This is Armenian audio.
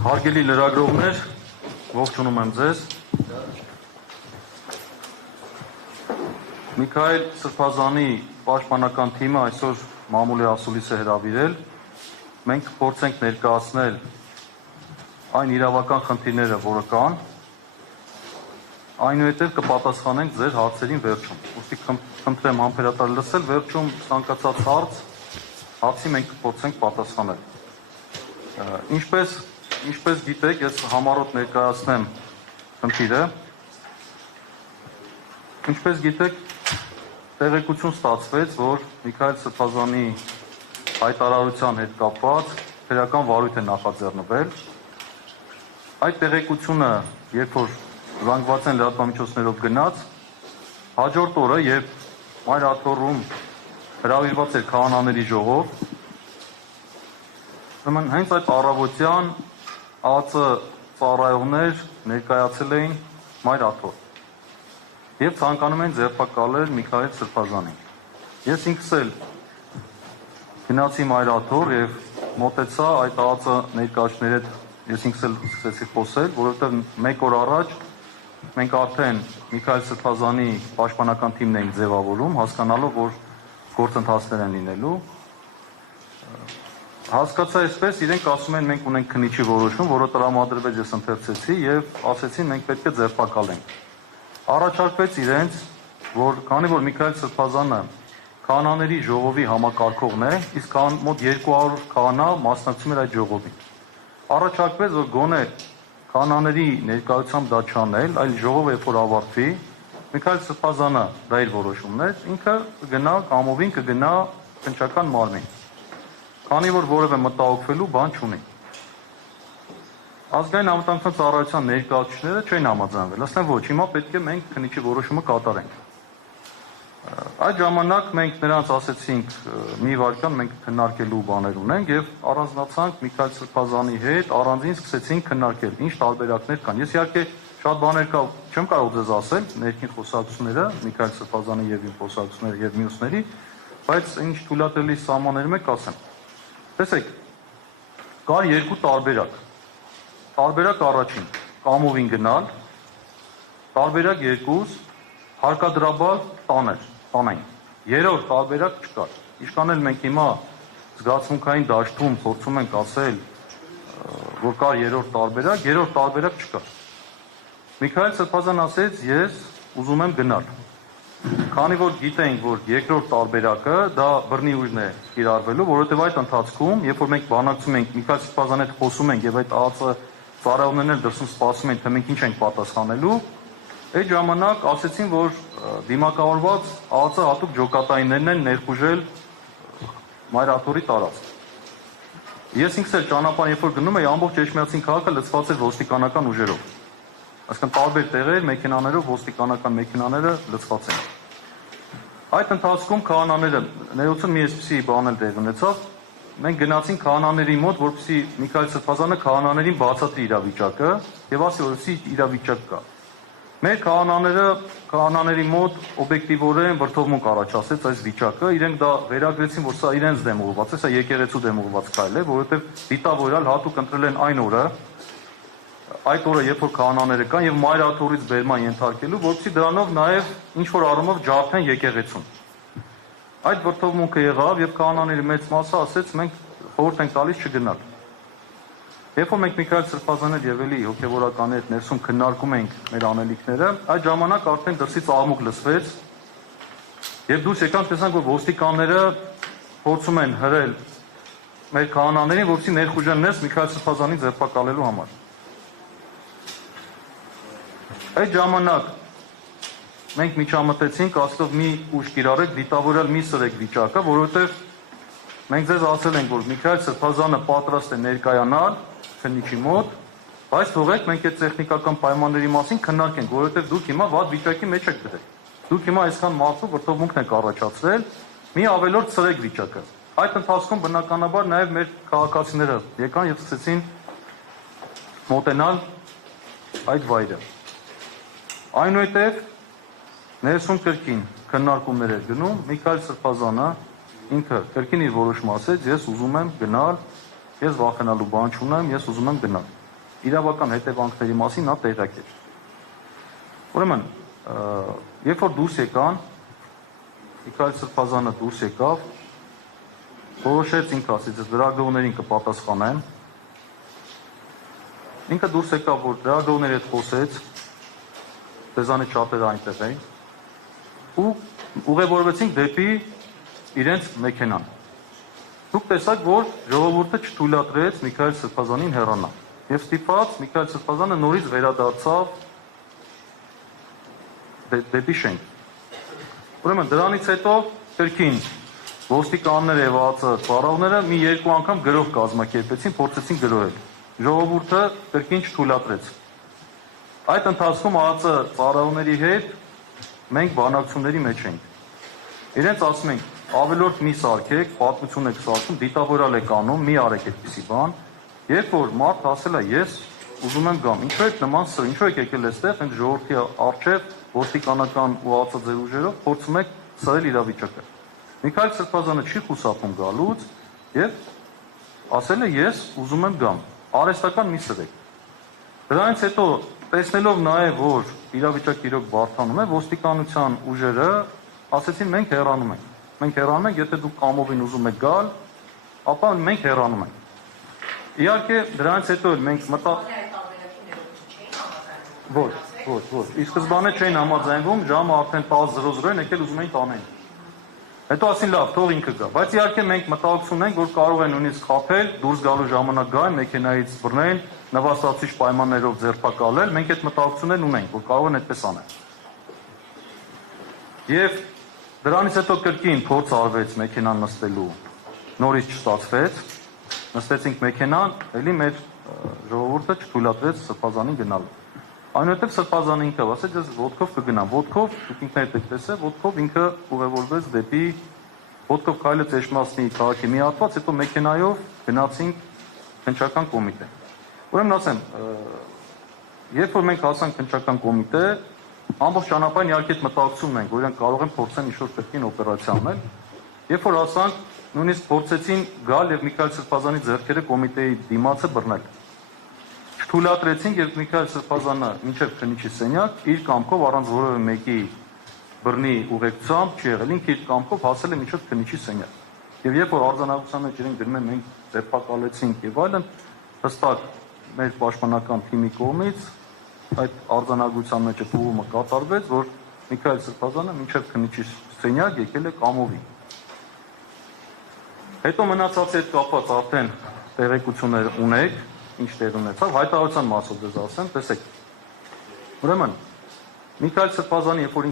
Հարգելի լրագրողներ, ողջունում եմ ձեզ։ Միքայել Սրբազանի պաշտպանական թիմը այսօր մամուլի ասուլիս է հրավիրել։ Մենք փորձենք ներկայացնել այն իրավական խնդիրները, որը կան, այնուհետև կպատասխանենք ձեր հարցերին վերջում։ Ուստի խնդրեմ համբերատար լսել, վերջում ցանկացած հարցի մենք կփորձենք պատասխանել։ Ինչպես գիտեք, ես համառոտ ներկայացնեմ խնդիրը։ Ինչպես գիտեք, տեղեկություն ստացվեց, որ Միքայել Սրբազանի հայտարարության հետ կապված քրեական վարույթ է նախաձեռնվել։ Այդ տեղեկությունը, երբ որ զանգված են լրատվամիջոցներով գնաց, հաջորդ օրը, երբ Մայր աթոռում հրավիրված էր քահանաների ժողով, հենց այդ առավոտյան ԱԱԾ ծառայողներ ներկայացել էին Մայր աթոռ եւ ցանկանում են ձերբակալել Միքայել Սրբազանին։ Ես ինքս էլ գնացի Մայր աթոռ եւ մոտեցա այդ ԱԱԾ ներկայացուցիչների հետ, ես ինքս էլ սկսեցի խոսել, որովհետեւ մեկ օր առաջ մենք արդեն Միքայել Սրբազանի պաշտպանական թիմն էինք ձևավորում, հասկանալով, որ գործընթացներ են լինելու։ Հասկացա այսպես, իրենք ասում են մենք ունենք քննիչի որոշում, որը տրամադրվեց, ես ընթերցեցի եւ ասեցին մենք պետք է ձերբակալենք։ Առաջարկվեց իրենց, որ քանի որ Միքայել Սրբազանը քահանաների ժողովի համակարգողն է, իսկ մոտ 200 քահանա մասնակցում էր այդ ժողովին։ Առաջարկվեց, որ գոնե քահանաների ներկայությամբ դա չանել, այլ ժողովը երբ որ ավարտվի, Միքայել Սրբազանը դա իր որոշումն էր, ինքը կգնա կամովին կգնա քննչական մարմին։ Քանի որ որևէ մտահոգվելու բան չունի։ Ազգային անվտանգության ծառայության ներկայացուցիչները չեն համաձայնվել, ասեն ոչ, հիմա պետք է մենք քննիչի որոշումը կատարենք։ Այդ ժամանակ մենք նրանց ասեցինք մի վարքան մենք քննարկելու բաներ ունենք եւ առանձնացանք Միքայել Սրբազանի հետ, առանձին սկսեցինք քննարկել, ինչ տարբերակներ կան։ Ես իհարկե շատ բաներ կա, չեմ կարող ձեզ ասել, ներքին խոսակցությունները, Միքայել Սրբազանի եւ իմ խոսակցությունները եւ մյուսների, բայց ինչ թույլատրելի սահմաններում է կասեմ։ Տեսեք, կար երկու տարբերակ։ Տարբերակ առաջին, կամովին գնալ, տարբերակ երկուս, հարկադրաբար տանային։ Երրորդ տարբերակ չկար։ Ինչքան էլ մենք հիմա զգացմունքային դաշտում փորձում ենք ասել, որ կար երրորդ տարբերակ չկար։ Միքայել Սրբազան ասեց, ես ուզում եմ գնալ։ Քանի որ գիտենք, որ երկրորդ տարբերակը դա բռնի ուժն է կիրառվելու, որովհետև այդ ընթացքում, երբ որ մենք բանակցում ենք, Միքայել Սրբազանի հետ խոսում ենք եւ այդ ԱԱԾ ծառայողներն էլ դրսում սպասում են, թե մենք ինչ ենք պատասխանելու, այդ ժամանակ ասեցին, որ դիմակավորված ԱԱԾ հատուկ ջոկատայիններն են ներխուժել Մայր աթոռի տարածք։ Ես ինքս էլ ճանապարհ երբ որ գնում եի, ամբողջ Էջմիածին քաղաքը լցված էր ոստիկանական ուժերով։ Այսինքն տարբեր տեղեր մեքենաներով ոստիկանական մեքենաները լցված են։ Այդ ընթացքում քահանաները ներողություն մի էսպիսի բան էլ տեղ ունեցավ։ Մենք գնացինք քահանաների մոտ, որպեսզի Միքայել Սրբազանը քահանաներին բացատրի իրավիճակը եւ ասի, որ սի իրավիճակ կա։ Մեր քահանաների մոտ օբյեկտիվորեն վրդովմունք առաջացեց այս վիճակը, իրենք դա վերագրեցին, որ սա իրենց դեմ ուղղված է, սա եկեղեցու դեմ ուղղված քայլ է, որովհետեւ դիտավորյալ հատուկ ընտրել են այն օրը, երբ որ քահանաները կան եւ Մայր աթոռից բերման ենթարկելու, որպեսզի դրանով նաեւ ինչ որ առումով ջարդեն եկեղեցուն։ Այդ վրդովմունքը եղավ եւ քահանաների մեծ մասը ասեց մենք խորհուրդ ենք տալիս չգնալ։ Երբ որ մենք Միքայել Սրբազանի եւ էլի հոգեվորականի հետ ներսում քննարկում ենք մեր անելիքները, այդ ժամանակ արդեն դրսից աղմուկ լսվեց եւ դուրս եկան տեսանք, որ ոստիկանները փորձում են հրել մեր քահանաներին, որպեսզի ներխուժեն ներս Միքայել Սրբազանին ձերբակալելու համար։ Այդ ժամանակ մենք միջամտեցինք, ասելով մի ուժ կիրառեք, դիտավորյալ մի սրեք վիճակը, որովհետև մենք ձեզ ասել ենք, որ Միքայել Սրբազանը պատրաստ է ներկայանալ քննիչի մոտ, բայց թողեք մենք այդ տեխնիկական պայմանների մասին քննարկենք, որովհետև դուք հիմա վատ վիճակի մեջ եք դրել։ Դուք հիմա այսքան մարդու վրդովմունքն եք առաջացրել, մի ավելորդ սրեք վիճակը։ Այդ ընթացքում բնականաբար նաև մեր քաղաքացիները եկան եւ սկսեցին մոտենալ այդ վայրը։ Այնուհետև ներսում կրկին քննարկումներ էր գնում, Միքայել Սրբազանը ինքը կրկին իր որոշումը ասեց, ես ուզում եմ գնալ, ես վախենալու բան չունեմ, ես ուզում եմ գնալ։ իրավական հետևանքների մասին նա տեղյակ էր։ Ուրեմն, երբ որ դուրս եկան, Միքայել Սրբազանը դուրս եկավ, որոշեց ինքը ասեց, լրագրողներին կպատասխանեմ։ Ինքը դուրս եկավ, որ լրագրողների հետ խոսեց, դեզանից շատերը այնտեղ էին, ու ուղևորվեցինք դեպի իրենց մեքենան։ Դուք տեսաք, որ ժողովուրդը չթույլատրեց Միքայել Սրբազանին հեռանալ։ Եվ ստիպված Միքայել Սրբազանը նորից վերադարձավ դեպի շենք։ Ուրեմն դրանից հետո կրկին ոստիկանները եւ ԱԱԾ ծառայողները մի երկու անգամ գրող կազմակերպեցին, փորձեցին գրոհել։ Ժողովուրդը կրկին չթույլատրեց։ Այդ ընթացքում ԱԱԾ ծառայողների հետ մենք բանակցությունների մեջ ենք։ Իրենց ասում ենք, ավելորդ մի սարքեք, պատմություն եք սարքում, դիտավորալ եք անում, մի արեք այդպիսի բան, երբ որ մարդ ասել է, ես ուզում եմ գամ, ինչու եք նման սր, ինչու եք եկել այստեղ, հենց ժողովրդի առջև ոստիկանական ու ԱԱԾ ձեր ուժերով փորձում եք սրել իրավիճակը։ Միքայել Սրբազանը չի խուսափում գալուց եւ ասել է, ես ուզում եմ գամ, արհեստական մի սրեք։ Դրանից հետո տեսնելով նաեւ, որ իրավիճակը իրոք բարդանում է, ոստիկանության ուժերը ասեցին, մենք հեռանում ենք։ Մենք հեռանում ենք, եթե դուք կամովին ուզում եք գալ, ապա մենք հեռանում ենք։ Իհարկե, դրանից հետո մենք Ոչ, ի սկզբանե չէին համաձայնվում, ժամը արդեն 10:00-ին եկել ուզում էին տանեն։ Հետո ասին լավ, թող ինքը գա, բայց իհարկե մենք մտահոգություն ունենք, որ կարող են նույնիսկ խաբել, դուրս գալու ժամանակ գան, մեքենայից բռնեն, նվաստացիչ պայմաններով ձերբակալել, մենք այդ մտահոգություններն ունենք, որ կարող են այդպես անել։ Եվ դրանից հետո կրկին փորձ արվեց մեքենան նստելու, նորից չստացվեց, նստեցինք մեքենան, էլի մեր ժողովուրդը չթույլատրեց Սրբազանին գնալու։ Այնուհետև Սրբազանը ինքը ասեց, ես ոտքով կգնամ, ոտքով, դուք ինքներդ եք տեսել, ոտքով ինքը ուղևորվեց դեպի ոտքով քայլեց Էջմիածնի քաղաքի մի հատված, հետո մեքենայով գնացինք քննչական կոմիտե։ Ուրեմն ասեմ, երբ որ մենք հասանք քննչական կոմիտե, ամբողջ ճանապարհին իհարկե մտածում ենք, որ իրենք կարող են փորձեն ինչ-որ կրկին օպերացիա անել։ Երբ որ հասանք, նույնիսկ փորձեցին գալ եւ Միքայել Սրբազանի ձեռքերը կոմիտեի դիմացը բռնել։ Չթույլատրեցին եւ Միքայել Սրբազանը մինչեւ քննիչի սենյակ իր կամքով առանց որևէ մեկի բռնի ուղեկցությամբ չի եղել, ինքը իր կամքով հասել է մինչեւ քննիչի սենյակ։ Եվ երբ որ արձանագրության մեջ իրենք գրում են մենք ձերբակալեցինք եւ այլն, հստակ մեր պաշտպանական թիմի կողմից այդ արձանագրության մեջ փողումը կատարվեց, որ Միքայել Սրբազանը մինչև քննիչի սենյակ եկել է կամովի։ Հետո մնացածի հետ կապված արդեն տեղեկություններ ունեք, ինչ տեղ ունեցավ, հայտարարության մասով դες ասեմ, տեսեք։ Ուրեմն Միքայել Սրբազանը երբ որ